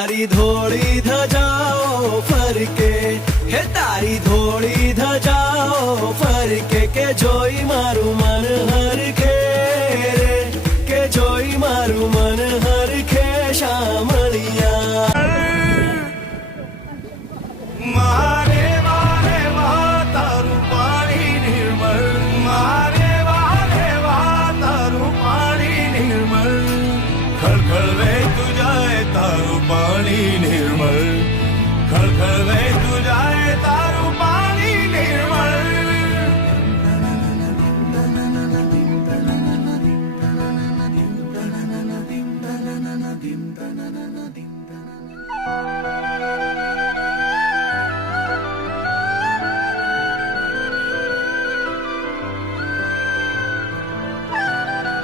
તારી ધોળી ધજાઓ ફરકે, હે તારી ધોળી ધજાઓ ફરકે, કે જોઈ મારું મન